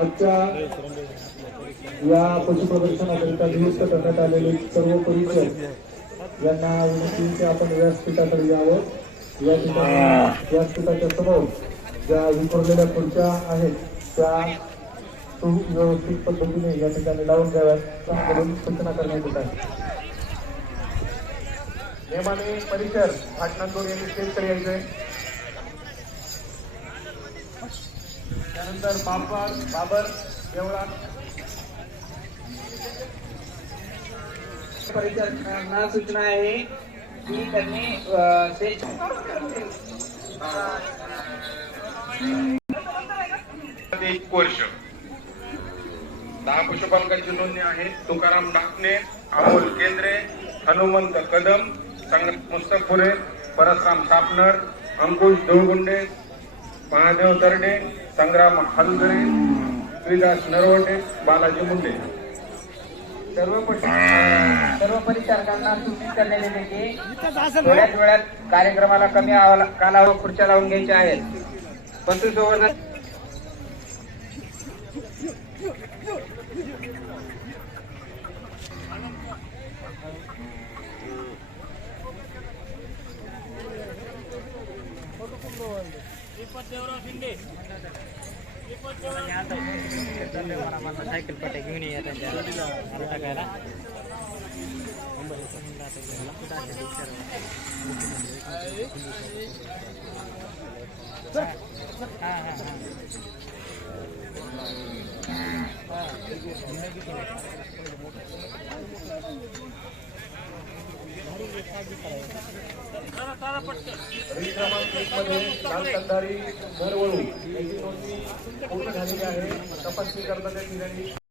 आजच्या या पशु प्रदर्शनाकरिता नियुक्त करण्यात आलेले सर्व परिचय यांना विनंती आपण व्यासपीठाकडे यावं. या ठिकाणी व्यासपीठाच्या समोर ज्या विखुरलेल्या खुर्च्या आहेत त्या व्यवस्थित पद्धतीने या ठिकाणी लावून द्याव्यात. सूचना करण्यात येत आहे. नेमाने परिसर भाटनांदूर यांनी शेतकरी यायचंय त्यानंतर बापर बाबर देवळा परिचारकांना सूचना आहे की त्यांनी एक वर्ष. दहा पशुपालकांची नोंदणी आहे. तुकाराम डाकणे अमोल केंद्रे हनुमंत कदम संग्राम मुस्तफुरे परसराम सापनर अंकुश देवगुंडे महादेव तरडे संग्राम हलगरे श्रीदास नरवटे बालाजी मुंडे. सर्व सर्व परिचारकांना सूचित करण्यात येते की थोड्याच वेळात कार्यक्रमाला कमी कालावर खुर्च्या लावून घ्यायच्या आहेत. पशुसंवर्धन सायकल पट्या घेऊन या त्यांच्या मला टाकायला हा हा हा री क्रमांक एक मध्ये लाल कंधारी दरवळू यांची नोंदणी पूर्ण झालेली आहे. तपासणी करता त्या ठिकाणी